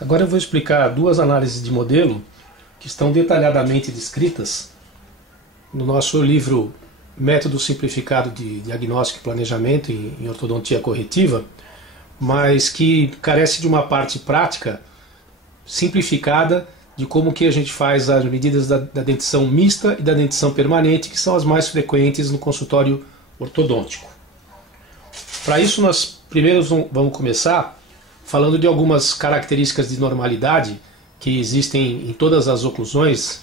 Agora eu vou explicar duas análises de modelo que estão detalhadamente descritas no nosso livro Método Simplificado de Diagnóstico e Planejamento em Ortodontia Corretiva, mas que carece de uma parte prática simplificada de como que a gente faz as medidas da dentição mista e da dentição permanente, que são as mais frequentes no consultório ortodôntico. Para isso, nós primeiro vamos começar falando de algumas características de normalidade que existem em todas as oclusões,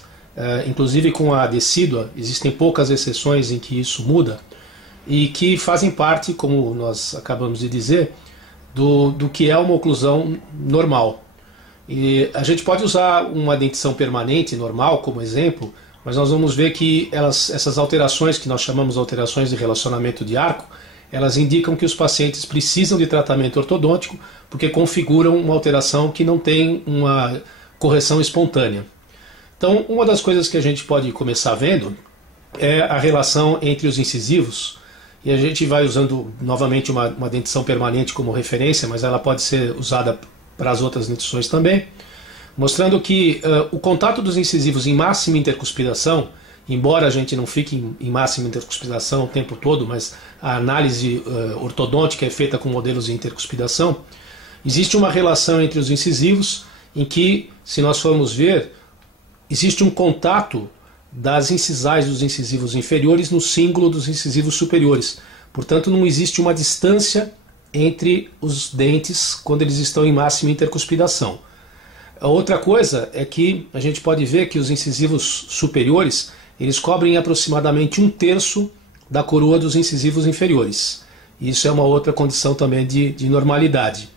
inclusive com a decídua. Existem poucas exceções em que isso muda e que fazem parte, como nós acabamos de dizer, do que é uma oclusão normal. E a gente pode usar uma dentição permanente normal como exemplo, mas nós vamos ver que essas alterações que nós chamamos de alterações de relacionamento de arco, elas indicam que os pacientes precisam de tratamento ortodôntico porque configuram uma alteração que não tem uma correção espontânea. Então, uma das coisas que a gente pode começar vendo é a relação entre os incisivos, e a gente vai usando novamente uma dentição permanente como referência, mas ela pode ser usada para as outras dentições também, mostrando que o contato dos incisivos em máxima intercuspidação, embora a gente não fique em máxima intercuspidação o tempo todo, mas a análise ortodôntica é feita com modelos de intercuspidação, existe uma relação entre os incisivos em que, se nós formos ver, existe um contato das incisais dos incisivos inferiores no cíngulo dos incisivos superiores. Portanto, não existe uma distância entre os dentes quando eles estão em máxima intercuspidação. A outra coisa é que a gente pode ver que os incisivos superiores eles cobrem aproximadamente 1/3 da coroa dos incisivos inferiores. Isso é uma outra condição também de normalidade.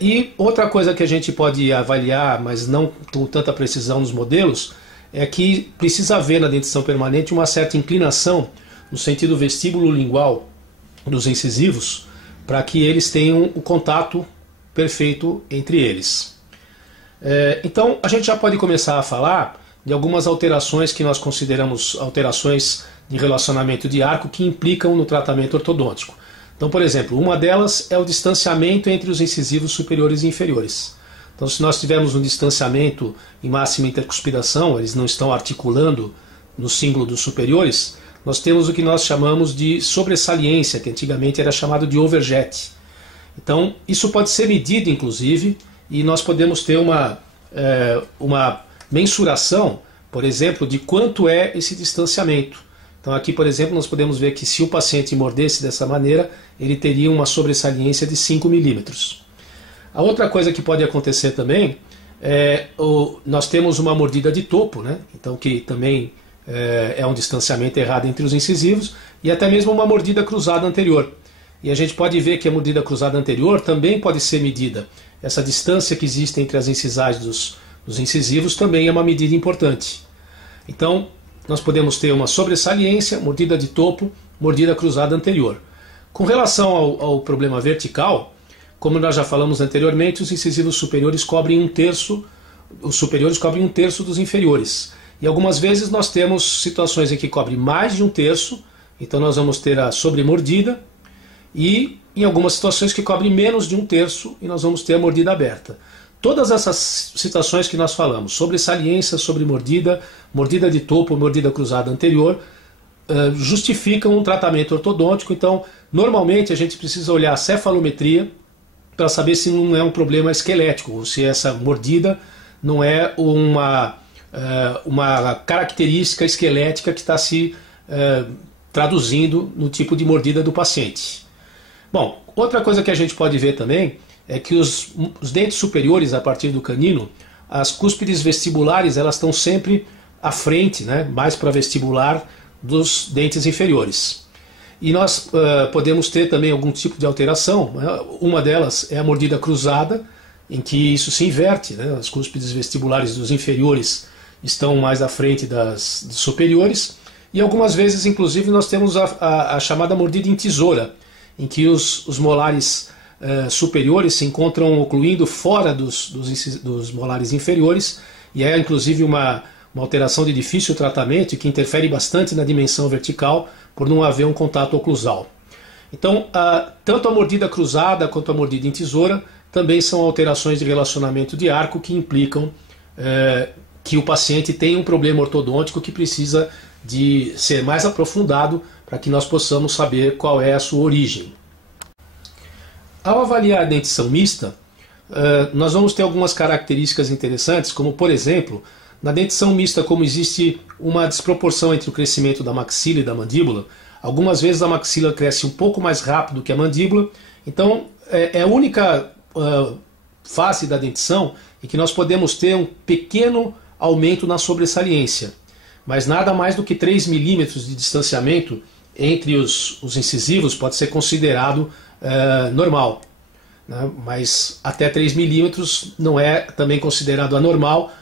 E outra coisa que a gente pode avaliar, mas não com tanta precisão nos modelos, é que precisa haver na dentição permanente uma certa inclinação no sentido vestíbulo-lingual dos incisivos para que eles tenham o contato perfeito entre eles. Então a gente já pode começar a falar de algumas alterações que nós consideramos alterações de relacionamento de arco que implicam no tratamento ortodôntico. Então, por exemplo, uma delas é o distanciamento entre os incisivos superiores e inferiores. Então, se nós tivermos um distanciamento em máxima intercuspidação, eles não estão articulando no cíngulo dos superiores, nós temos o que nós chamamos de sobressaliência, que antigamente era chamado de overjet. Então, isso pode ser medido, inclusive, e nós podemos ter uma mensuração, por exemplo, de quanto é esse distanciamento. Então aqui, por exemplo, nós podemos ver que se o paciente mordesse dessa maneira, ele teria uma sobressaliência de 5 milímetros. A outra coisa que pode acontecer também nós temos uma mordida de topo, né? Então que também é um distanciamento errado entre os incisivos, e até mesmo uma mordida cruzada anterior. E a gente pode ver que a mordida cruzada anterior também pode ser medida. Essa distância que existe entre as incisais dos incisivos também é uma medida importante. Então, nós podemos ter uma sobressaliência, mordida de topo, mordida cruzada anterior. Com relação ao problema vertical, como nós já falamos anteriormente, os incisivos superiores cobrem 1/3, os superiores cobrem 1/3 dos inferiores. E algumas vezes nós temos situações em que cobre mais de 1/3, então nós vamos ter a sobremordida, e em algumas situações que cobre menos de 1/3 e nós vamos ter a mordida aberta. Todas essas situações que nós falamos, sobressaliência, sobremordida, mordida de topo, mordida cruzada anterior, justificam um tratamento ortodôntico. Então, normalmente a gente precisa olhar a cefalometria para saber se não é um problema esquelético, ou se essa mordida não é uma característica esquelética que está se traduzindo no tipo de mordida do paciente. Bom, outra coisa que a gente pode ver também é que os dentes superiores, a partir do canino, as cúspides vestibulares, elas estão sempre à frente, né, mais para vestibular, dos dentes inferiores. E nós podemos ter também algum tipo de alteração, né? Uma delas é a mordida cruzada, em que isso se inverte, né? As cúspides vestibulares dos inferiores estão mais à frente dos superiores, e algumas vezes, inclusive, nós temos a chamada mordida em tesoura, em que os molares superiores se encontram ocluindo fora dos molares inferiores, e é inclusive uma alteração de difícil tratamento e que interfere bastante na dimensão vertical por não haver um contato oclusal. Então, tanto a mordida cruzada quanto a mordida em tesoura, também são alterações de relacionamento de arco que implicam que o paciente tem um problema ortodôntico que precisa de ser mais aprofundado para que nós possamos saber qual é a sua origem. Ao avaliar a dentição mista, nós vamos ter algumas características interessantes, como por exemplo, na dentição mista, como existe uma desproporção entre o crescimento da maxila e da mandíbula, algumas vezes a maxila cresce um pouco mais rápido que a mandíbula, então é a única fase da dentição em que nós podemos ter um pequeno aumento na sobressaliência, mas nada mais do que 3 milímetros de distanciamento entre os incisivos pode ser considerado normal, né? Mas até 3 milímetros não é também considerado anormal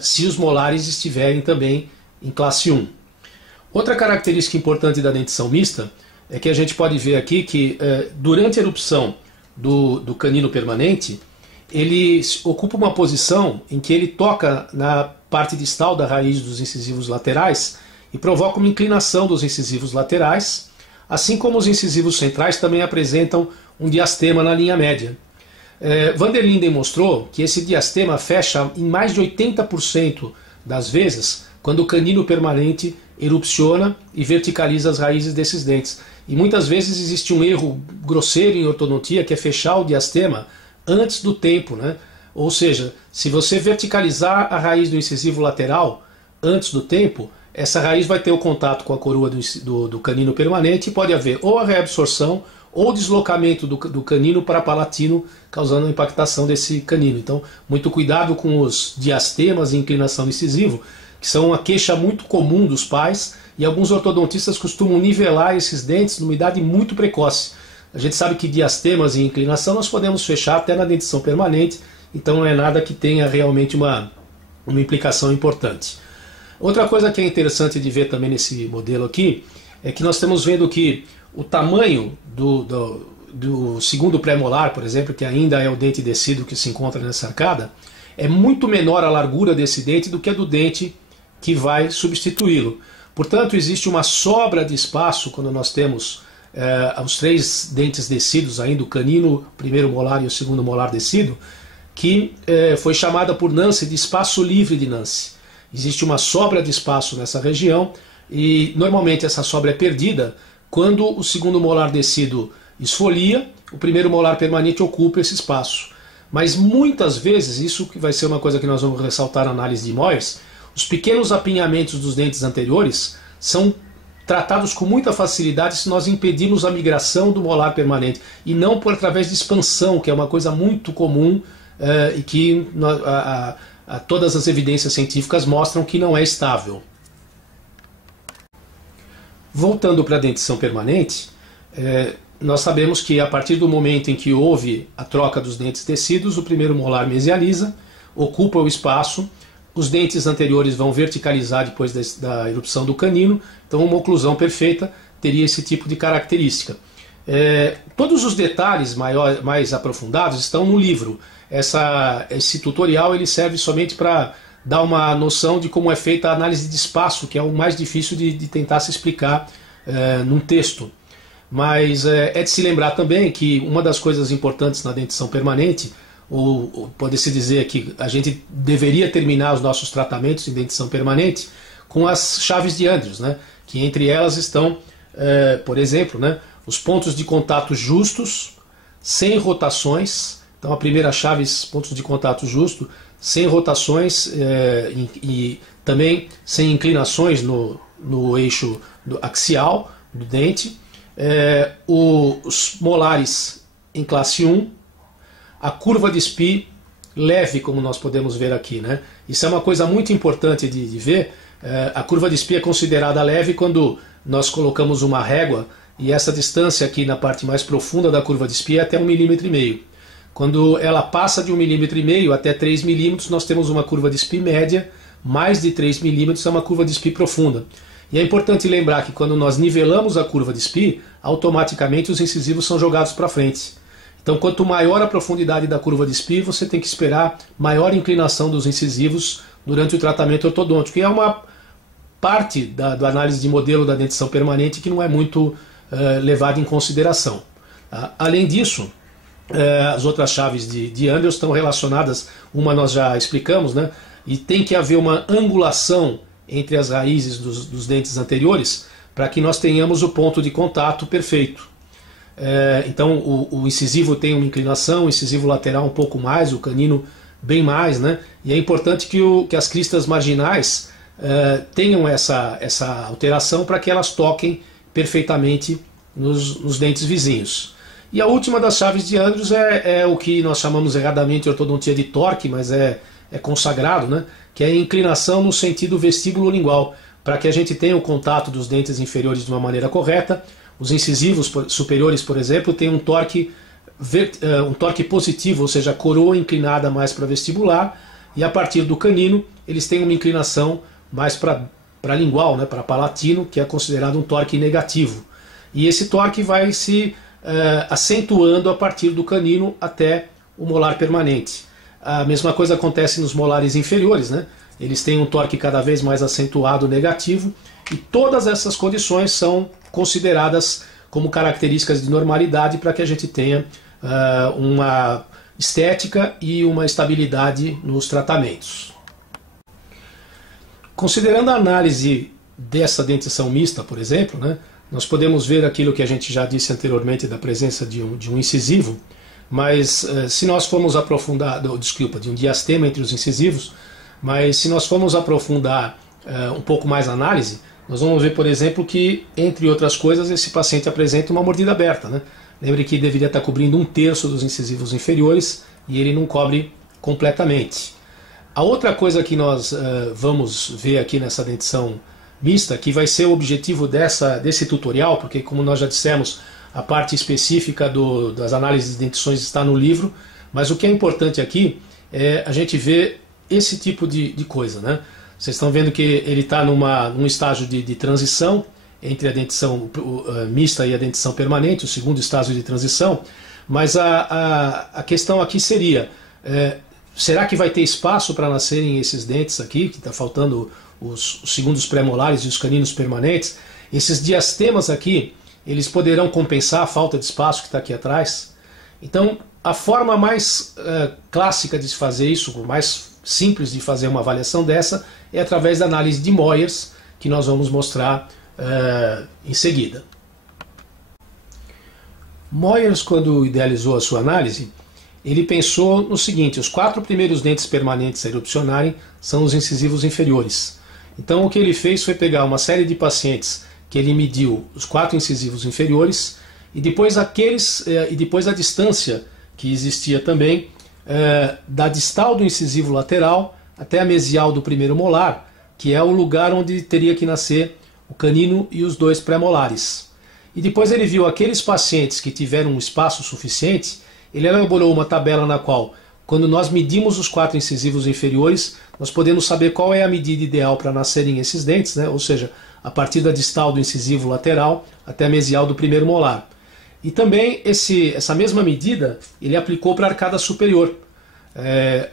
se os molares estiverem também em classe 1. Outra característica importante da dentição mista é que a gente pode ver aqui que durante a erupção do canino permanente, ele ocupa uma posição em que ele toca na parte distal da raiz dos incisivos laterais e provoca uma inclinação dos incisivos laterais, assim como os incisivos centrais também apresentam um diastema na linha média. Van der Linden demonstrou que esse diastema fecha em mais de 80% das vezes quando o canino permanente erupciona e verticaliza as raízes desses dentes. E muitas vezes existe um erro grosseiro em ortodontia, que é fechar o diastema antes do tempo, né? Ou seja, se você verticalizar a raiz do incisivo lateral antes do tempo, essa raiz vai ter o contato com a coroa do canino permanente e pode haver ou a reabsorção ou deslocamento do canino para palatino, causando a impactação desse canino. Então, muito cuidado com os diastemas e inclinação incisivo, que são uma queixa muito comum dos pais, e alguns ortodontistas costumam nivelar esses dentes numa idade muito precoce. A gente sabe que diastemas e inclinação nós podemos fechar até na dentição permanente, então não é nada que tenha realmente uma implicação importante. Outra coisa que é interessante de ver também nesse modelo aqui, é que nós estamos vendo que o tamanho do segundo pré-molar, por exemplo, que ainda é o dente descido que se encontra nessa arcada, é muito menor a largura desse dente do que a do dente que vai substituí-lo. Portanto, existe uma sobra de espaço quando nós temos os 3 dentes descidos ainda, o canino, o primeiro molar e o segundo molar descido, que foi chamada por Nance de espaço livre de Nance. Existe uma sobra de espaço nessa região e normalmente essa sobra é perdida quando o segundo molar descido esfolia, o primeiro molar permanente ocupa esse espaço. Mas muitas vezes, isso que vai ser uma coisa que nós vamos ressaltar na análise de Moyers, os pequenos apinhamentos dos dentes anteriores são tratados com muita facilidade se nós impedirmos a migração do molar permanente e não por através de expansão, que é uma coisa muito comum e que todas as evidências científicas mostram que não é estável. Voltando para a dentição permanente, nós sabemos que a partir do momento em que houve a troca dos dentes descidos, o primeiro molar mesializa, ocupa o espaço, os dentes anteriores vão verticalizar depois da erupção do canino, então uma oclusão perfeita teria esse tipo de característica. Todos os detalhes mais aprofundados estão no livro. Esse tutorial ele serve somente para dar uma noção de como é feita a análise de espaço, que é o mais difícil de tentar se explicar num texto. Mas é de se lembrar também que uma das coisas importantes na dentição permanente, ou pode-se dizer que a gente deveria terminar os nossos tratamentos em dentição permanente com as chaves de Andrews, né? Que entre elas estão, por exemplo, né, os pontos de contato justos, sem rotações. Então a primeira chave, pontos de contato justo, sem rotações e também sem inclinações no eixo axial do dente, os molares em classe 1, a curva de Spee leve, como nós podemos ver aqui, né? Isso é uma coisa muito importante de ver. A curva de Spee é considerada leve quando nós colocamos uma régua e essa distância aqui na parte mais profunda da curva de Spee é até 1,5 mm. Quando ela passa de 1,5 mm até 3 mm, nós temos uma curva de Spee média, mais de 3 mm é uma curva de Spee profunda. E é importante lembrar que quando nós nivelamos a curva de Spee, automaticamente os incisivos são jogados para frente. Então, quanto maior a profundidade da curva de Spee, você tem que esperar maior inclinação dos incisivos durante o tratamento ortodôntico. E é uma parte da análise de modelo da dentição permanente que não é muito levada em consideração. Tá? Além disso, As outras chaves de Andrews estão relacionadas, uma nós já explicamos, né? E tem que haver uma angulação entre as raízes dos dentes anteriores para que nós tenhamos o ponto de contato perfeito. Então o incisivo tem uma inclinação, o incisivo lateral um pouco mais, o canino bem mais, né? E é importante que as cristas marginais tenham essa alteração para que elas toquem perfeitamente nos dentes vizinhos. E a última das chaves de Andrews é o que nós chamamos erradamente de ortodontia de Torque, mas é consagrado, né? Que é a inclinação no sentido vestíbulo-lingual, para que a gente tenha o contato dos dentes inferiores de uma maneira correta. Os incisivos superiores, por exemplo, têm um torque positivo, ou seja, a coroa inclinada mais para vestibular, e a partir do canino eles têm uma inclinação mais para lingual, né? Para palatino, que é considerado um torque negativo. E esse torque vai se acentuando a partir do canino até o molar permanente. A mesma coisa acontece nos molares inferiores, né? Eles têm um torque cada vez mais acentuado negativo, e todas essas condições são consideradas como características de normalidade para que a gente tenha uma estética e uma estabilidade nos tratamentos. Considerando a análise dessa dentição mista, por exemplo, né? Nós podemos ver aquilo que a gente já disse anteriormente da presença de um incisivo, mas se nós formos aprofundar, de um diastema entre os incisivos, mas se nós formos aprofundar um pouco mais a análise, nós vamos ver, por exemplo, que, entre outras coisas, esse paciente apresenta uma mordida aberta, né? Lembre que deveria estar cobrindo 1/3 dos incisivos inferiores e ele não cobre completamente. A outra coisa que nós vamos ver aqui nessa dentição mista, que vai ser o objetivo desse tutorial, porque, como nós já dissemos, a parte específica das análises de dentições está no livro, mas o que é importante aqui é a gente ver esse tipo de coisa, né? Vocês estão vendo que ele está num estágio de transição entre a dentição mista e a dentição permanente, o segundo estágio de transição, mas a questão aqui seria, será que vai ter espaço para nascerem esses dentes aqui, que está faltando os segundos pré-molares e os caninos permanentes? Esses diastemas aqui, eles poderão compensar a falta de espaço que está aqui atrás? Então, a forma mais clássica de se fazer isso, mais simples de fazer uma avaliação dessa, é através da análise de Moyers, que nós vamos mostrar em seguida. Moyers, quando idealizou a sua análise, ele pensou no seguinte: os 4 primeiros dentes permanentes a erupcionarem são os incisivos inferiores. Então o que ele fez foi pegar uma série de pacientes que ele mediu os 4 incisivos inferiores e depois a distância que existia também da distal do incisivo lateral até a mesial do primeiro molar, que é o lugar onde teria que nascer o canino e os 2 pré-molares. E depois ele viu aqueles pacientes que tiveram um espaço suficiente, ele elaborou uma tabela na qual, quando nós medimos os 4 incisivos inferiores, nós podemos saber qual é a medida ideal para nascerem esses dentes, né? Ou seja, a partir da distal do incisivo lateral até a mesial do primeiro molar. E também essa mesma medida ele aplicou para a arcada superior.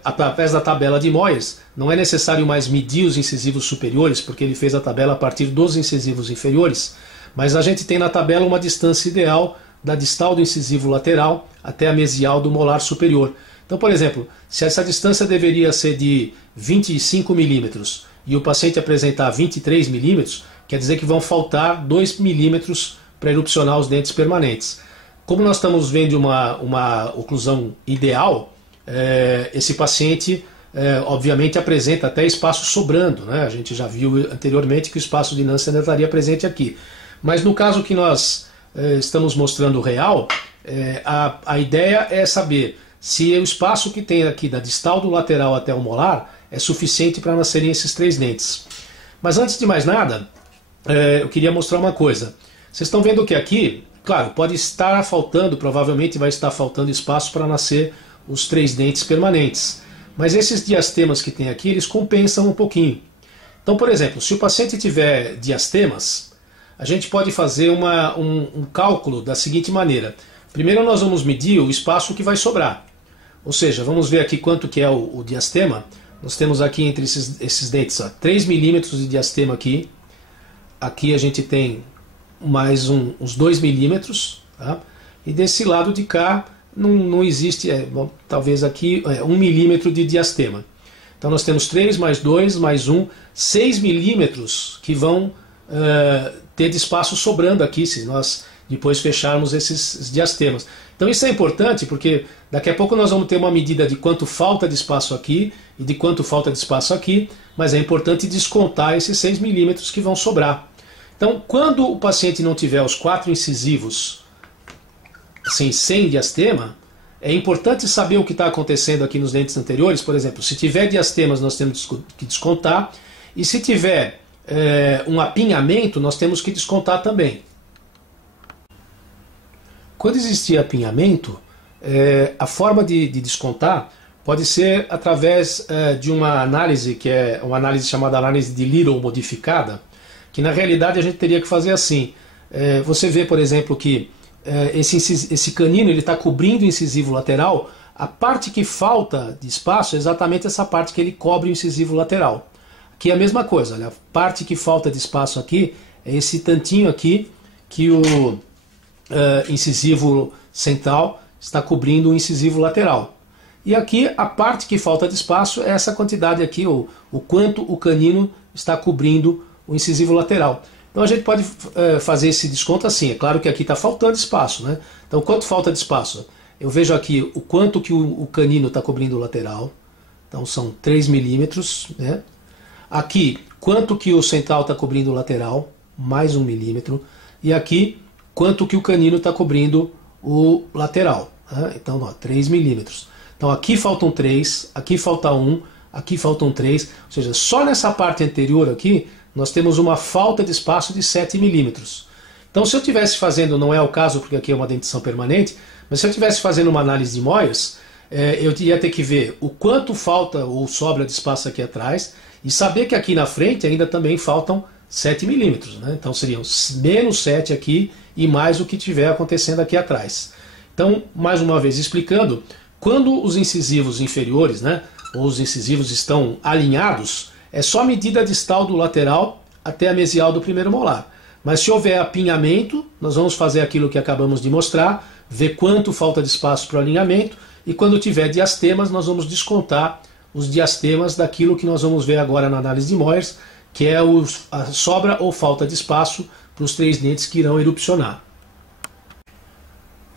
Através da tabela de Moyers, não é necessário mais medir os incisivos superiores, porque ele fez a tabela a partir dos incisivos inferiores, mas a gente tem na tabela uma distância ideal da distal do incisivo lateral até a mesial do molar superior. Então, por exemplo, se essa distância deveria ser de 25 milímetros e o paciente apresentar 23 milímetros, quer dizer que vão faltar 2 milímetros para erupcionar os dentes permanentes. Como nós estamos vendo uma oclusão ideal, esse paciente obviamente apresenta até espaço sobrando, né? A gente já viu anteriormente que o espaço de Nansen ainda estaria presente aqui. Mas no caso que nós estamos mostrando real, a ideia é saber se o espaço que tem aqui da distal do lateral até o molar é suficiente para nascerem esses 3 dentes. Mas antes de mais nada, eu queria mostrar uma coisa. Vocês estão vendo que aqui, claro, pode estar faltando, provavelmente vai estar faltando espaço para nascer os 3 dentes permanentes. Mas esses diastemas que tem aqui, eles compensam um pouquinho. Então, por exemplo, se o paciente tiver diastemas, a gente pode fazer um cálculo da seguinte maneira. Primeiro nós vamos medir o espaço que vai sobrar. Ou seja, vamos ver aqui quanto que é o diastema. Nós temos aqui entre esses dentes 3 milímetros de diastema aqui. Aqui a gente tem mais uns 2 milímetros. Tá? E desse lado de cá não existe, bom, talvez aqui, 1 milímetro de diastema. Então nós temos 3 mais 2 mais 1, 6 milímetros que vão ter de espaço sobrando aqui, se nós depois fecharmos esses diastemas. Então isso é importante porque daqui a pouco nós vamos ter uma medida de quanto falta de espaço aqui e de quanto falta de espaço aqui, mas é importante descontar esses 6 milímetros que vão sobrar. Então quando o paciente não tiver os 4 incisivos assim, sem diastema, é importante saber o que está acontecendo aqui nos dentes anteriores. Por exemplo, se tiver diastemas nós temos que descontar, e se tiver um apinhamento nós temos que descontar também. Quando existir apinhamento, a forma de descontar pode ser através de uma análise, que é uma análise chamada análise de Little modificada, que na realidade a gente teria que fazer assim. Você vê, por exemplo, que esse canino está cobrindo o incisivo lateral, a parte que falta de espaço é exatamente essa parte que ele cobre o incisivo lateral. Aqui é a mesma coisa, olha, a parte que falta de espaço aqui é esse tantinho aqui que o incisivo central está cobrindo o incisivo lateral. E aqui a parte que falta de espaço é essa quantidade aqui, o quanto o canino está cobrindo o incisivo lateral. Então a gente pode fazer esse desconto assim. É claro que aqui está faltando espaço, né? Então quanto falta de espaço? Eu vejo aqui o quanto que o canino está cobrindo o lateral. Então são 3 milímetros, né? Aqui, quanto que o central está cobrindo o lateral, mais 1 milímetro. E aqui, quanto que o canino está cobrindo o lateral. Né? Então, ó, 3 milímetros. Então aqui faltam 3, aqui falta 1, aqui faltam 3. Ou seja, só nessa parte anterior aqui, nós temos uma falta de espaço de 7 milímetros. Então se eu estivesse fazendo, não é o caso porque aqui é uma dentição permanente, mas se eu estivesse fazendo uma análise de Moyers, eu ia ter que ver o quanto falta ou sobra de espaço aqui atrás e saber que aqui na frente ainda também faltam 7 milímetros. Né? Então seriam menos 7 aqui e mais o que tiver acontecendo aqui atrás. Então, mais uma vez explicando, quando os incisivos inferiores, né, ou os incisivos estão alinhados, é só a medida distal do lateral até a mesial do primeiro molar. Mas se houver apinhamento, nós vamos fazer aquilo que acabamos de mostrar, ver quanto falta de espaço para o alinhamento, e quando tiver diastemas, nós vamos descontar os diastemas daquilo que nós vamos ver agora na análise de Moyers, que é a sobra ou falta de espaço para os 3 dentes que irão erupcionar.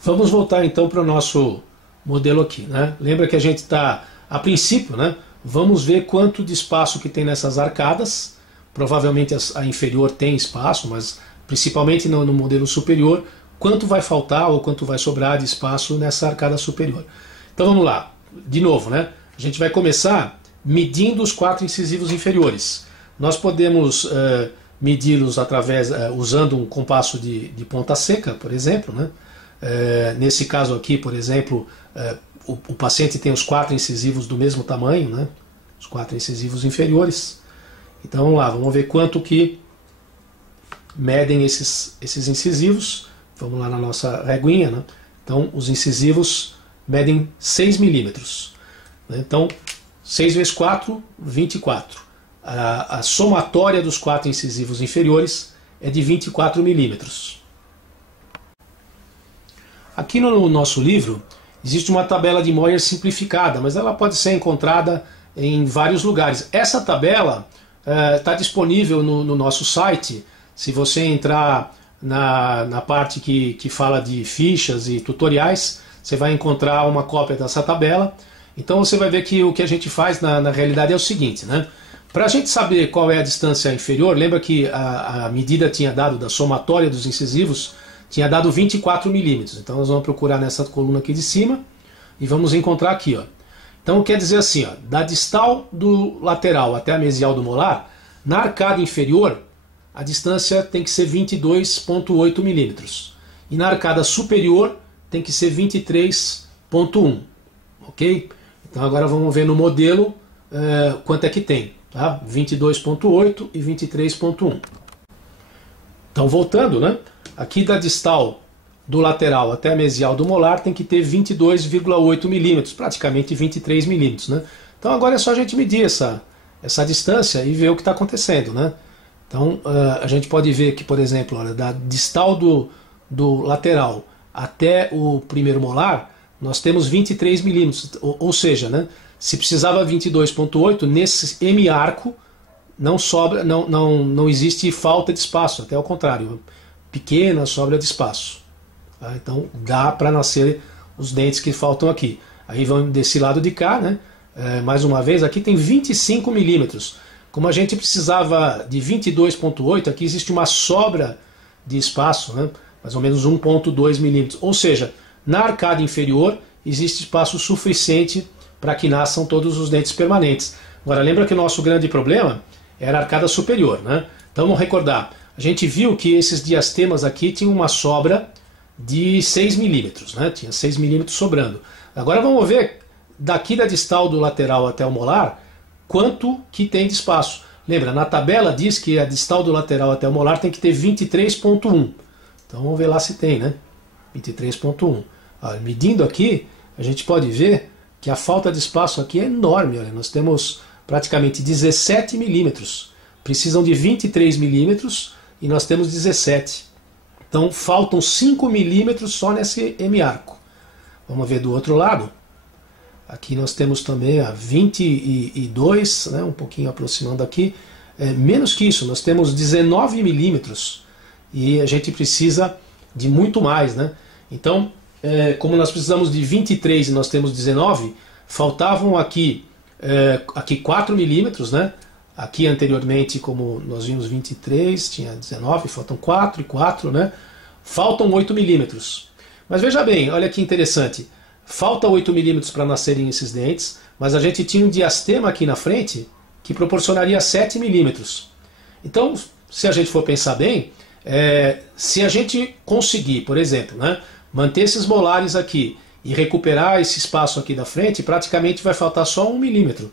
Vamos voltar então para o nosso modelo aqui. Né? Lembra que a gente está, a princípio, né, vamos ver quanto de espaço que tem nessas arcadas. Provavelmente a inferior tem espaço, mas principalmente no modelo superior, quanto vai faltar ou quanto vai sobrar de espaço nessa arcada superior. Então vamos lá, de novo, né? A gente vai começar medindo os 4 incisivos inferiores. Nós podemos medi-los através, usando um compasso de ponta seca, por exemplo. Né? Nesse caso aqui, por exemplo, o paciente tem os 4 incisivos do mesmo tamanho, né? Os 4 incisivos inferiores. Então vamos lá, vamos ver quanto que medem esses incisivos. Vamos lá na nossa reguinha. Né? Então os incisivos medem 6 milímetros. Então 6 vezes 4, 24. A somatória dos 4 incisivos inferiores é de 24 milímetros. Aqui no nosso livro existe uma tabela de Moyers simplificada, mas ela pode ser encontrada em vários lugares. Essa tabela está disponível no nosso site. Se você entrar na parte que fala de fichas e tutoriais, você vai encontrar uma cópia dessa tabela. Então você vai ver que o que a gente faz na realidade é o seguinte, né? Para a gente saber qual é a distância inferior, lembra que a medida tinha dado da somatória dos incisivos, tinha dado 24 milímetros. Então nós vamos procurar nessa coluna aqui de cima e vamos encontrar aqui. Ó. Então quer dizer assim, ó, da distal do lateral até a mesial do molar, na arcada inferior, a distância tem que ser 22,8 milímetros. E na arcada superior tem que ser 23,1. Ok? Então agora vamos ver no modelo quanto é que tem. Tá? 22,8 e 23,1. Então voltando, né? Aqui da distal do lateral até a mesial do molar tem que ter 22,8 milímetros, praticamente 23 milímetros. Né? Então agora é só a gente medir essa distância e ver o que está acontecendo. Né? Então a gente pode ver que, por exemplo, olha, da distal do lateral até o primeiro molar, nós temos 23 milímetros, ou seja, né, se precisava 22,8, nesse hemiarco não sobra, não existe falta de espaço, até ao contrário, pequena sobra de espaço. Tá? Então dá para nascer os dentes que faltam aqui. Aí vão desse lado de cá, né? Mais uma vez, aqui tem 25 milímetros. Como a gente precisava de 22,8, aqui existe uma sobra de espaço, né? Mais ou menos 1,2 milímetros. Ou seja, na arcada inferior existe espaço suficiente para que nasçam todos os dentes permanentes. Agora, lembra que o nosso grande problema era a arcada superior, né? Então vamos recordar. A gente viu que esses diastemas aqui tinham uma sobra de 6 milímetros, né? Tinha 6 milímetros sobrando. Agora vamos ver daqui da distal do lateral até o molar quanto que tem de espaço. Lembra, na tabela diz que a distal do lateral até o molar tem que ter 23,1. Então vamos ver lá se tem, né? 23,1. Medindo aqui, a gente pode ver que a falta de espaço aqui é enorme. Olha, nós temos praticamente 17 milímetros. Precisam de 23 milímetros e nós temos 17. Então faltam 5 milímetros só nesse hemiarco. Vamos ver do outro lado. Aqui nós temos também a 22, né, um pouquinho aproximando aqui. Menos que isso, nós temos 19 milímetros e a gente precisa de muito mais, né? Então, como nós precisamos de 23 e nós temos 19, faltavam aqui 4 milímetros, né? Aqui anteriormente, como nós vimos 23, tinha 19, faltam 4 e 4, né? Faltam 8 milímetros. Mas veja bem, olha que interessante. Falta 8 milímetros para nascerem esses dentes, mas a gente tinha um diastema aqui na frente que proporcionaria 7 milímetros. Então, se a gente for pensar bem, se a gente conseguir, por exemplo, né, manter esses molares aqui e recuperar esse espaço aqui da frente, praticamente vai faltar só 1 milímetro.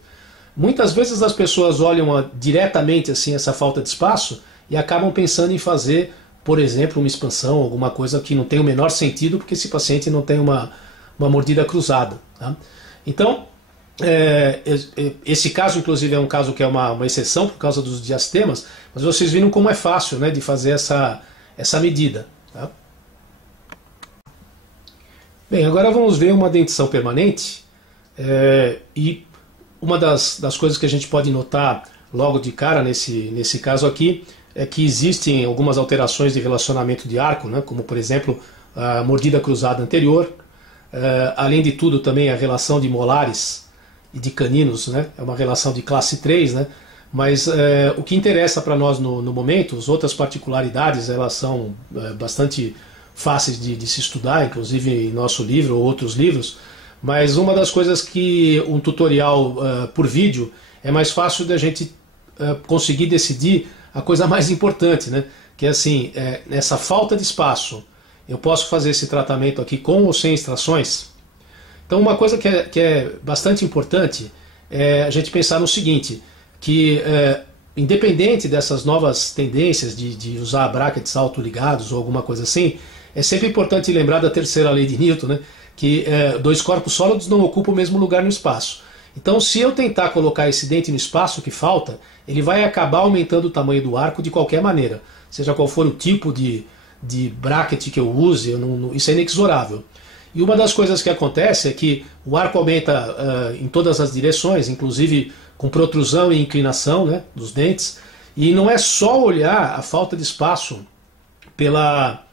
Muitas vezes as pessoas olham diretamente assim essa falta de espaço e acabam pensando em fazer, por exemplo, uma expansão, alguma coisa que não tem o menor sentido, porque esse paciente não tem uma mordida cruzada. Tá? Então, esse caso, inclusive, é um caso que é uma exceção por causa dos diastemas, mas vocês viram como é fácil, né, de fazer essa medida. Tá? Bem, agora vamos ver uma dentição permanente, e uma das coisas que a gente pode notar logo de cara nesse caso aqui é que existem algumas alterações de relacionamento de arco, né, como por exemplo a mordida cruzada anterior. Além de tudo, também a relação de molares e de caninos, né, é uma relação de classe 3, né, mas o que interessa para nós no momento, as outras particularidades, elas são bastante fáceis de se estudar, inclusive em nosso livro ou outros livros, mas uma das coisas que um tutorial por vídeo é mais fácil da gente conseguir decidir a coisa mais importante, né, que é assim, nessa falta de espaço, eu posso fazer esse tratamento aqui com ou sem extrações? Então uma coisa que é bastante importante é a gente pensar no seguinte, que independente dessas novas tendências de usar brackets autoligados ou alguma coisa assim, é sempre importante lembrar da terceira lei de Newton, né, que dois corpos sólidos não ocupam o mesmo lugar no espaço. Então se eu tentar colocar esse dente no espaço que falta, ele vai acabar aumentando o tamanho do arco de qualquer maneira, seja qual for o tipo de bracket que eu use, isso é inexorável. E uma das coisas que acontece é que o arco aumenta em todas as direções, inclusive com protrusão e inclinação, né, dos dentes, e não é só olhar a falta de espaço pela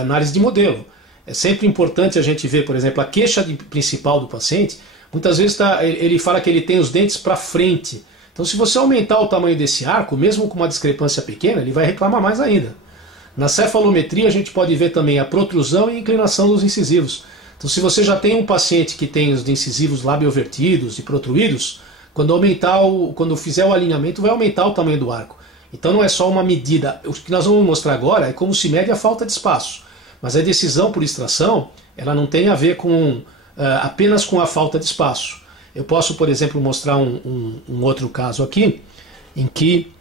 análise de modelo. É sempre importante a gente ver, por exemplo, a queixa principal do paciente. Muitas vezes ele fala que ele tem os dentes para frente. Então se você aumentar o tamanho desse arco, mesmo com uma discrepância pequena, ele vai reclamar mais ainda. Na cefalometria a gente pode ver também a protrusão e inclinação dos incisivos. Então se você já tem um paciente que tem os incisivos labiovertidos e protruídos, quando fizer o alinhamento vai aumentar o tamanho do arco. Então não é só uma medida. O que nós vamos mostrar agora é como se mede a falta de espaço. Mas a decisão por extração, ela não tem a ver apenas com a falta de espaço. Eu posso, por exemplo, mostrar um outro caso aqui, em que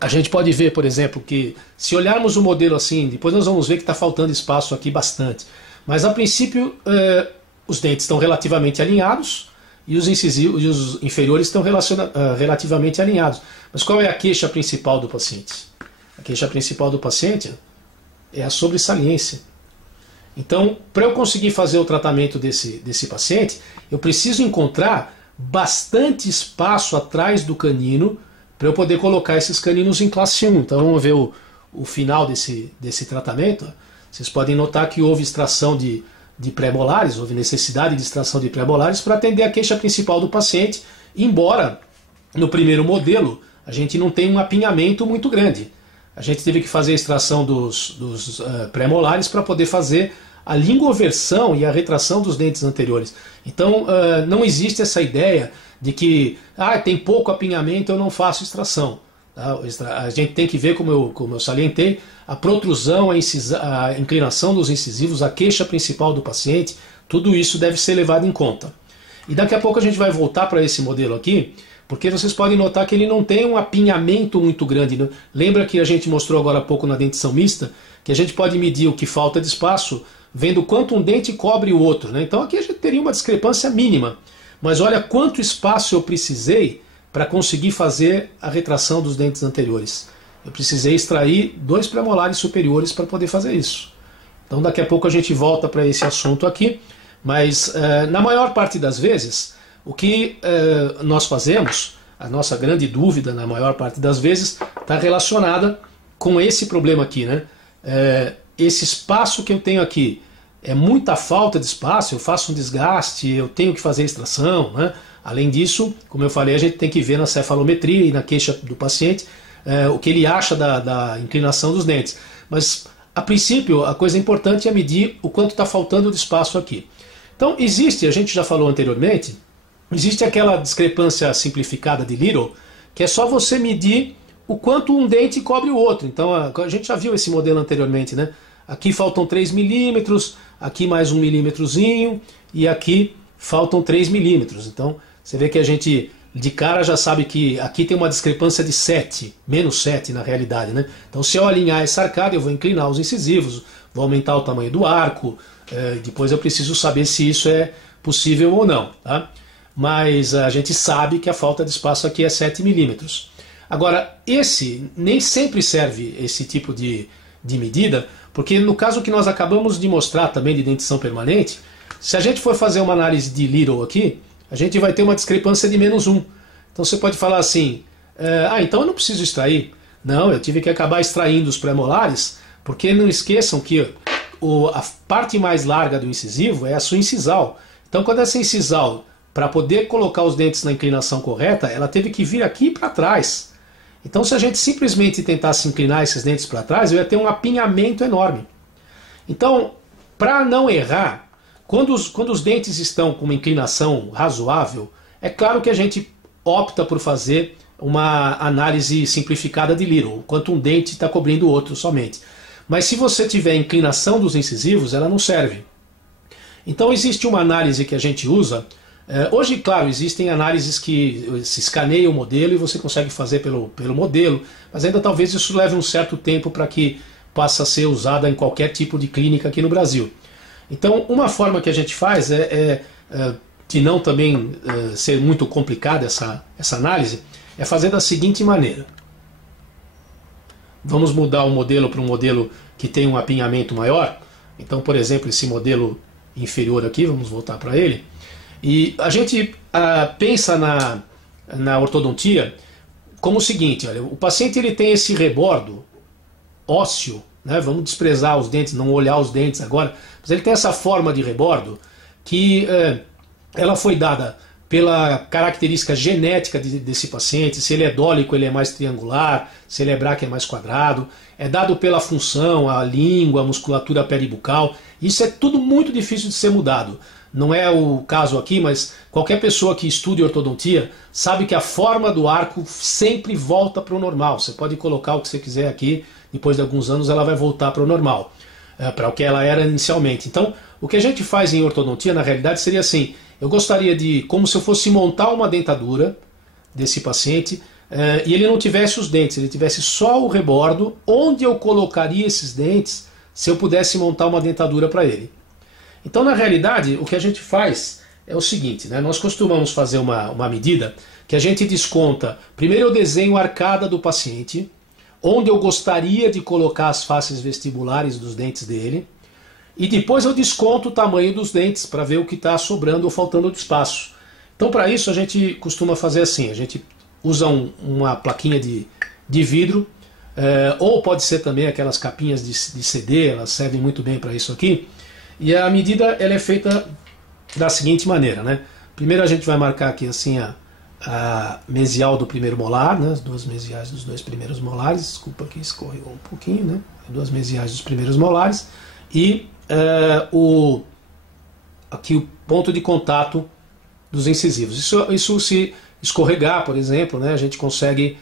a gente pode ver, por exemplo, que se olharmos o modelo assim, depois nós vamos ver que está faltando espaço aqui bastante. Mas a princípio os dentes estão relativamente alinhados e os incisivos e os inferiores estão relativamente alinhados. Mas qual é a queixa principal do paciente? A queixa principal do paciente é a sobresaliência. Então, para eu conseguir fazer o tratamento desse paciente, eu preciso encontrar bastante espaço atrás do canino para eu poder colocar esses caninos em classe 1. Então vamos ver o final desse tratamento. Vocês podem notar que houve extração de pré-molares, houve necessidade de extração de pré-molares para atender a queixa principal do paciente, embora no primeiro modelo a gente não tenha um apinhamento muito grande. A gente teve que fazer a extração dos pré-molares para poder fazer a lingoversão e a retração dos dentes anteriores. Então não existe essa ideia de que tem pouco apinhamento, eu não faço extração. A gente tem que ver, como eu salientei, a protrusão, a inclinação dos incisivos, a queixa principal do paciente, tudo isso deve ser levado em conta. E daqui a pouco a gente vai voltar para esse modelo aqui, porque vocês podem notar que ele não tem um apinhamento muito grande, né? Lembra que a gente mostrou agora há pouco na dentição mista, que a gente pode medir o que falta de espaço, vendo quanto um dente cobre o outro, né? Então aqui a gente teria uma discrepância mínima. Mas olha quanto espaço eu precisei para conseguir fazer a retração dos dentes anteriores. Eu precisei extrair 2 premolares superiores para poder fazer isso. Então daqui a pouco a gente volta para esse assunto aqui, mas na maior parte das vezes, o que nós fazemos, a nossa grande dúvida na maior parte das vezes, está relacionada com esse problema aqui, né? Esse espaço que eu tenho aqui, é muita falta de espaço, eu faço um desgaste, eu tenho que fazer extração, né? Além disso, como eu falei, a gente tem que ver na cefalometria e na queixa do paciente o que ele acha da inclinação dos dentes. Mas, a princípio, a coisa importante é medir o quanto está faltando de espaço aqui. Então, existe, a gente já falou anteriormente, existe aquela discrepância simplificada de Little, que é só você medir o quanto um dente cobre o outro. Então, a gente já viu esse modelo anteriormente, né? Aqui faltam 3 milímetros, aqui mais 1 milímetrozinho, e aqui faltam 3 milímetros. Então, você vê que a gente de cara já sabe que aqui tem uma discrepância de 7, menos 7 na realidade, né? Então, se eu alinhar essa arcada, eu vou inclinar os incisivos, vou aumentar o tamanho do arco, depois eu preciso saber se isso é possível ou não, tá? Mas a gente sabe que a falta de espaço aqui é 7 milímetros. Agora, nem sempre serve esse tipo de medida, porque no caso que nós acabamos de mostrar também de dentição permanente, se a gente for fazer uma análise de Little aqui, a gente vai ter uma discrepância de menos 1. Então você pode falar assim, então eu não preciso extrair. Não, eu tive que acabar extraindo os pré-molares, porque não esqueçam que a parte mais larga do incisivo é a sua incisal. Então quando essa incisal, para poder colocar os dentes na inclinação correta, ela teve que vir aqui para trás. Então se a gente simplesmente tentasse inclinar esses dentes para trás, eu ia ter um apinhamento enorme. Então, para não errar, quando os dentes estão com uma inclinação razoável, é claro que a gente opta por fazer uma análise simplificada de Little, quanto um dente está cobrindo o outro somente. Mas se você tiver inclinação dos incisivos, ela não serve. Então existe uma análise que a gente usa. Hoje, claro, existem análises que se escaneia o modelo e você consegue fazer pelo modelo, mas ainda talvez isso leve um certo tempo para que possa ser usada em qualquer tipo de clínica aqui no Brasil. Então, uma forma que a gente faz de não também ser muito complicada essa análise, é fazer da seguinte maneira. Vamos mudar o modelo para um modelo que tem um apinhamento maior. Então, por exemplo, esse modelo inferior aqui, vamos voltar para ele. E a gente pensa na ortodontia como o seguinte, olha, o paciente ele tem esse rebordo ósseo, né? Vamos desprezar os dentes, não olhar os dentes agora, mas ele tem essa forma de rebordo que ela foi dada pela característica genética desse paciente, se ele é dólico ele é mais triangular, se ele é braque é mais quadrado, é dado pela função, a língua, a musculatura peribucal, isso é tudo muito difícil de ser mudado. Não é o caso aqui, mas qualquer pessoa que estude ortodontia sabe que a forma do arco sempre volta para o normal. Você pode colocar o que você quiser aqui, depois de alguns anos ela vai voltar para o normal, para o que ela era inicialmente. Então, o que a gente faz em ortodontia, na realidade, seria assim, eu gostaria de, como se eu fosse montar uma dentadura desse paciente, e ele não tivesse os dentes, ele tivesse só o rebordo, onde eu colocaria esses dentes se eu pudesse montar uma dentadura para ele. Então, na realidade, o que a gente faz é o seguinte, né? Nós costumamos fazer uma medida que a gente desconta. Primeiro eu desenho a arcada do paciente, onde eu gostaria de colocar as faces vestibulares dos dentes dele, e depois eu desconto o tamanho dos dentes para ver o que está sobrando ou faltando de espaço. Então, para isso, a gente costuma fazer assim: a gente usa uma plaquinha de vidro, ou pode ser também aquelas capinhas de CD, elas servem muito bem para isso aqui. E a medida ela é feita da seguinte maneira, né? Primeiro a gente vai marcar aqui assim a mesial do primeiro molar, né? As duas mesiais dos dois primeiros molares. Desculpa que escorregou um pouquinho, né? As duas mesiais dos primeiros molares e aqui o ponto de contato dos incisivos. Isso se escorregar, por exemplo, né? A gente consegue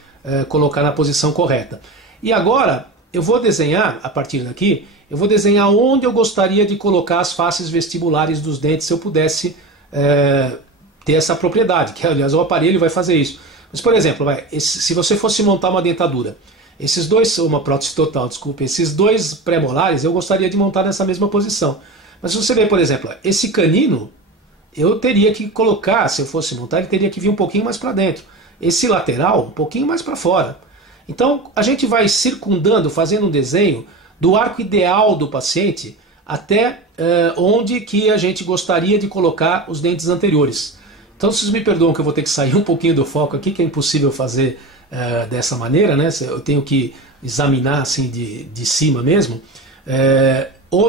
colocar na posição correta. E agora eu vou desenhar, a partir daqui, eu vou desenhar onde eu gostaria de colocar as faces vestibulares dos dentes se eu pudesse ter essa propriedade, que aliás o aparelho vai fazer isso. Mas, por exemplo, se você fosse montar uma dentadura, uma prótese total, desculpe, esses dois pré-molares eu gostaria de montar nessa mesma posição. Mas se você ver, por exemplo, esse canino, eu teria que colocar, se eu fosse montar, ele teria que vir um pouquinho mais para dentro. Esse lateral, um pouquinho mais para fora. Então, a gente vai circundando, fazendo um desenho do arco ideal do paciente até onde que a gente gostaria de colocar os dentes anteriores. Então vocês me perdoam que eu vou ter que sair um pouquinho do foco aqui, que é impossível fazer dessa maneira, né? Eu tenho que examinar assim de cima mesmo,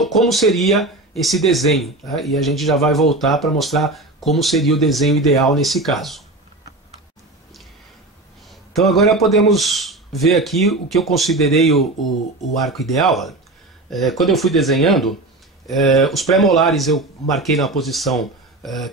como seria esse desenho, tá? E a gente já vai voltar para mostrar como seria o desenho ideal nesse caso. Então agora podemos ver aqui o que eu considerei o arco ideal. Quando eu fui desenhando, os pré-molares eu marquei na posição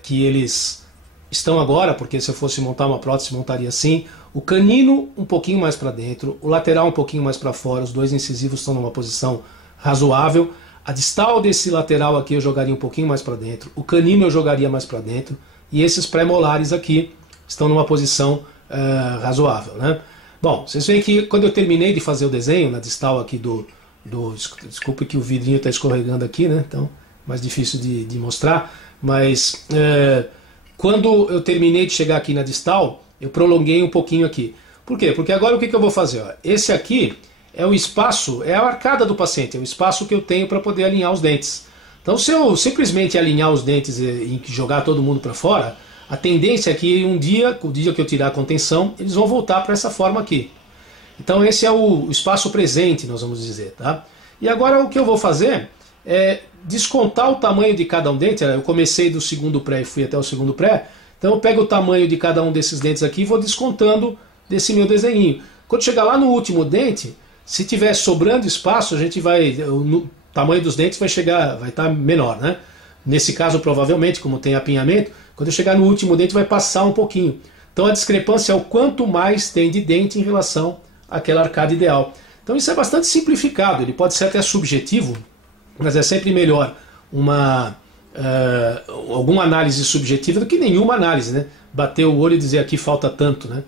que eles estão agora, porque se eu fosse montar uma prótese, montaria assim. O canino um pouquinho mais para dentro, o lateral um pouquinho mais para fora, os dois incisivos estão numa posição razoável. A distal desse lateral aqui eu jogaria um pouquinho mais para dentro, o canino eu jogaria mais para dentro, e esses pré-molares aqui estão numa posição razoável, né? Bom, vocês veem que quando eu terminei de fazer o desenho na distal aqui desculpe que o vidrinho está escorregando aqui, né? Então, mais difícil de mostrar, mas quando eu terminei de chegar aqui na distal, eu prolonguei um pouquinho aqui. Por quê? Porque agora o que eu vou fazer? Ó? Esse aqui é o espaço, é a arcada do paciente, é o espaço que eu tenho para poder alinhar os dentes. Então, se eu simplesmente alinhar os dentes e jogar todo mundo para fora, a tendência é que o dia que eu tirar a contenção, eles vão voltar para essa forma aqui. Então esse é o espaço presente, nós vamos dizer, tá? E agora o que eu vou fazer é descontar o tamanho de cada um dente. Eu comecei do segundo pré e fui até o segundo pré, então eu pego o tamanho de cada um desses dentes aqui e vou descontando desse meu desenhinho. Quando chegar lá no último dente, se tiver sobrando espaço, a gente o tamanho dos dentes vai estar menor, né? Nesse caso, provavelmente, como tem apinhamento, quando eu chegar no último dente vai passar um pouquinho. Então a discrepância é o quanto mais tem de dente em relação àquela arcada ideal. Então isso é bastante simplificado, ele pode ser até subjetivo, mas é sempre melhor alguma análise subjetiva do que nenhuma análise, né? Bater o olho e dizer aqui falta tanto, né?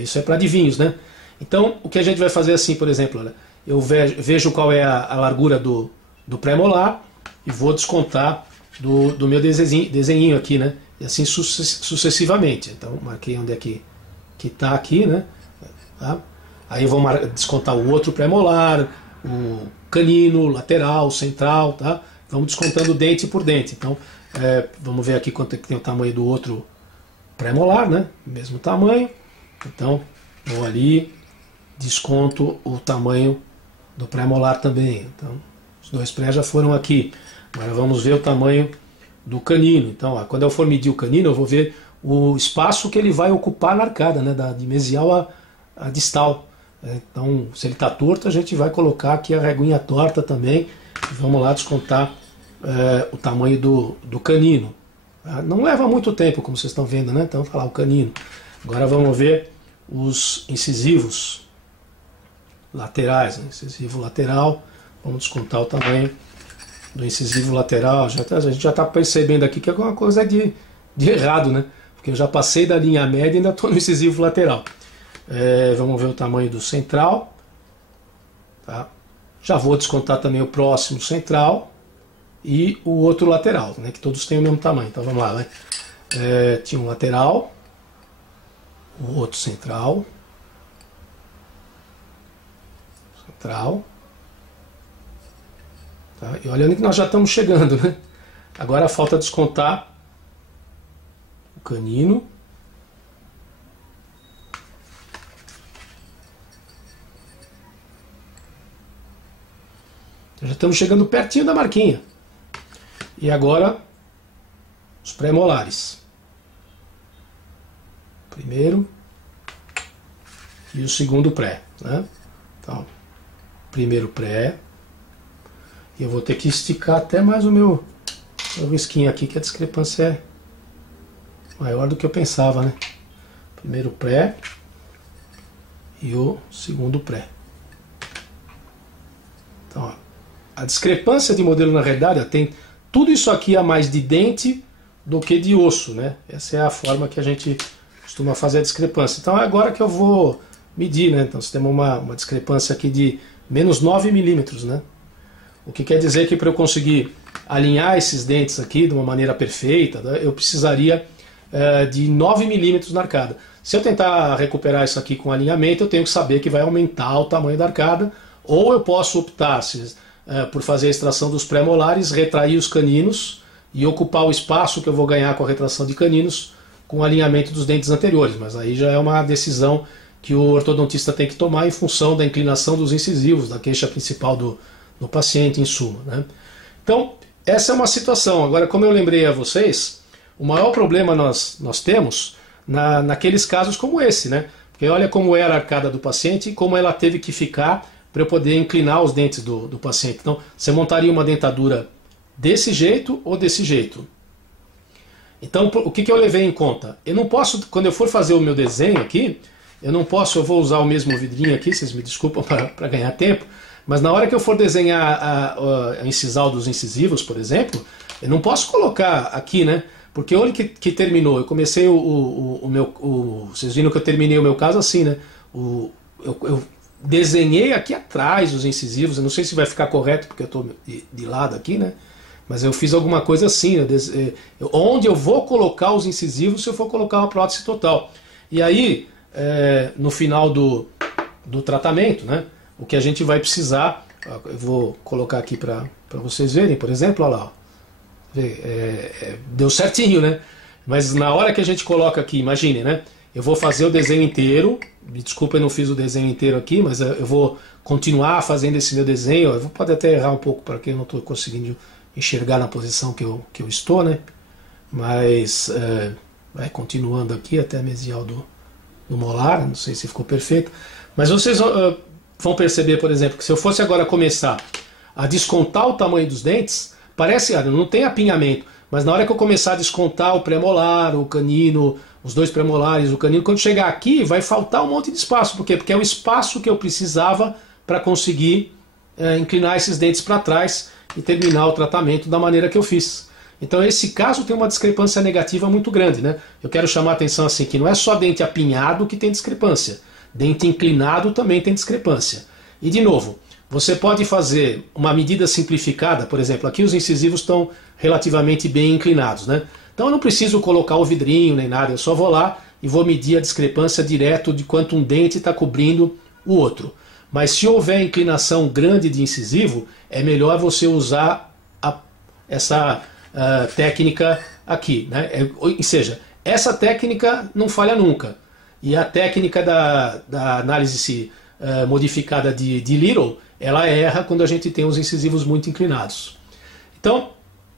Isso é para adivinhos, né? Então o que a gente vai fazer assim, por exemplo, olha, eu vejo qual é a largura do pré-molar e vou descontar do meu desenhinho aqui, né? E assim sucessivamente. Então marquei onde é que está aqui, né? Tá? Aí eu vou descontar o outro pré-molar, o canino, lateral, central, tá? Vamos descontando dente por dente. Então vamos ver aqui quanto é que tem o tamanho do outro pré-molar, né? Mesmo tamanho. Então vou ali, desconto o tamanho do pré-molar também. Então os dois pré já foram aqui. Agora vamos ver o tamanho do canino. Então, quando eu for medir o canino, eu vou ver o espaço que ele vai ocupar na arcada, né, de mesial a distal. Então, se ele está torto, a gente vai colocar aqui a reguinha torta também. E vamos lá descontar o tamanho do canino. Não leva muito tempo, como vocês estão vendo, né? Então, falar o canino. Agora vamos ver os incisivos laterais. Né? Incisivo lateral, vamos descontar o tamanho do incisivo lateral. A gente já está percebendo aqui que alguma coisa é de errado, né? Porque eu já passei da linha média e ainda estou no incisivo lateral. Vamos ver o tamanho do central. Tá? Já vou descontar também o próximo central e o outro lateral, né? Que todos têm o mesmo tamanho. Então vamos lá, né? Tinha um lateral, o outro central, Tá? E olhando que nós já estamos chegando, né? Agora falta descontar o canino. Já estamos chegando pertinho da marquinha. E agora, os pré-molares. Primeiro e o segundo pré, né? Então, primeiro pré. E eu vou ter que esticar até mais o meu risquinho aqui, que a discrepância é maior do que eu pensava, né? Primeiro pré e o segundo pré. Então, ó, a discrepância de modelo na realidade tem tudo isso aqui a mais de dente do que de osso, né? Essa é a forma que a gente costuma fazer a discrepância. Então é agora que eu vou medir, né? Então, se temos uma discrepância aqui de menos 9 milímetros, né? O que quer dizer que para eu conseguir alinhar esses dentes aqui de uma maneira perfeita, né, eu precisaria de 9 milímetros na arcada. Se eu tentar recuperar isso aqui com alinhamento, eu tenho que saber que vai aumentar o tamanho da arcada, ou eu posso optar por fazer a extração dos pré-molares, retrair os caninos e ocupar o espaço que eu vou ganhar com a retração de caninos com o alinhamento dos dentes anteriores. Mas aí já é uma decisão que o ortodontista tem que tomar em função da inclinação dos incisivos, da queixa principal do paciente, em suma, né? Então, essa é uma situação. Agora, como eu lembrei a vocês, o maior problema nós temos naqueles casos como esse, né? Porque olha como era a arcada do paciente e como ela teve que ficar para eu poder inclinar os dentes do paciente. Então, você montaria uma dentadura desse jeito ou desse jeito. Então, o que eu levei em conta? Eu não posso, quando eu for fazer o meu desenho aqui, eu vou usar o mesmo vidrinho aqui, vocês me desculpam para ganhar tempo, mas na hora que eu for desenhar a incisal dos incisivos, por exemplo, eu não posso colocar aqui, né? Porque olha que terminou, eu comecei vocês viram que eu terminei o meu caso assim, né? Eu desenhei aqui atrás os incisivos, eu não sei se vai ficar correto porque eu estou de lado aqui, né? Mas eu fiz alguma coisa assim, onde eu vou colocar os incisivos se eu for colocar uma prótese total. E aí, no final do tratamento, né? O que a gente vai precisar, eu vou colocar aqui para vocês verem, por exemplo, olha lá, ó. Deu certinho, né? Mas na hora que a gente coloca aqui, imagine, né? Eu vou fazer o desenho inteiro, me desculpa, eu não fiz o desenho inteiro aqui, mas eu vou continuar fazendo esse meu desenho. Eu pode até errar um pouco para quem eu não estou conseguindo enxergar na posição que eu estou, né? Mas vai continuando aqui até a mesial do molar, não sei se ficou perfeito, mas vocês vão perceber, por exemplo, que se eu fosse agora começar a descontar o tamanho dos dentes, parece, não tem apinhamento, mas na hora que eu começar a descontar o pré-molar, o canino, os dois pré-molares, o canino, quando chegar aqui vai faltar um monte de espaço. Por quê? Porque é o espaço que eu precisava para conseguir inclinar esses dentes para trás e terminar o tratamento da maneira que eu fiz. Então esse caso tem uma discrepância negativa muito grande, né? Eu quero chamar a atenção assim, que não é só dente apinhado que tem discrepância, dente inclinado também tem discrepância. E de novo, você pode fazer uma medida simplificada, por exemplo, aqui os incisivos estão relativamente bem inclinados, né? Então eu não preciso colocar o vidrinho nem nada, eu só vou lá e vou medir a discrepância direto de quanto um dente está cobrindo o outro. Mas se houver inclinação grande de incisivo, é melhor você usar essa técnica aqui, né? Ou seja, essa técnica não falha nunca. E a técnica da análise modificada de Little, ela erra quando a gente tem os incisivos muito inclinados. Então,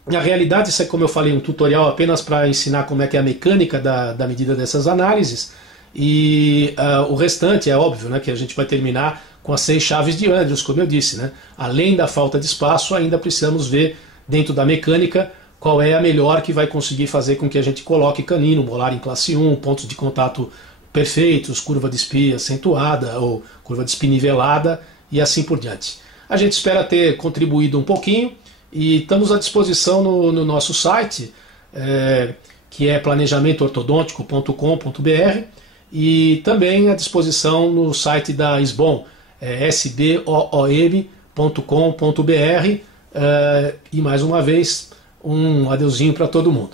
na realidade, isso é, como eu falei, um tutorial apenas para ensinar como é que é a mecânica da medida dessas análises. E o restante é óbvio, né, que a gente vai terminar com as 6 chaves de Andrews, como eu disse, né? Além da falta de espaço, ainda precisamos ver dentro da mecânica qual é a melhor que vai conseguir fazer com que a gente coloque canino, molar em classe 1, pontos de contato perfeitos, curva de espia acentuada ou curva de espia nivelada e assim por diante. A gente espera ter contribuído um pouquinho e estamos à disposição no nosso site, que é planejamentoortodontico.com.br, e também à disposição no site da SBOM, sboom.com.br, e mais uma vez um adeusinho para todo mundo.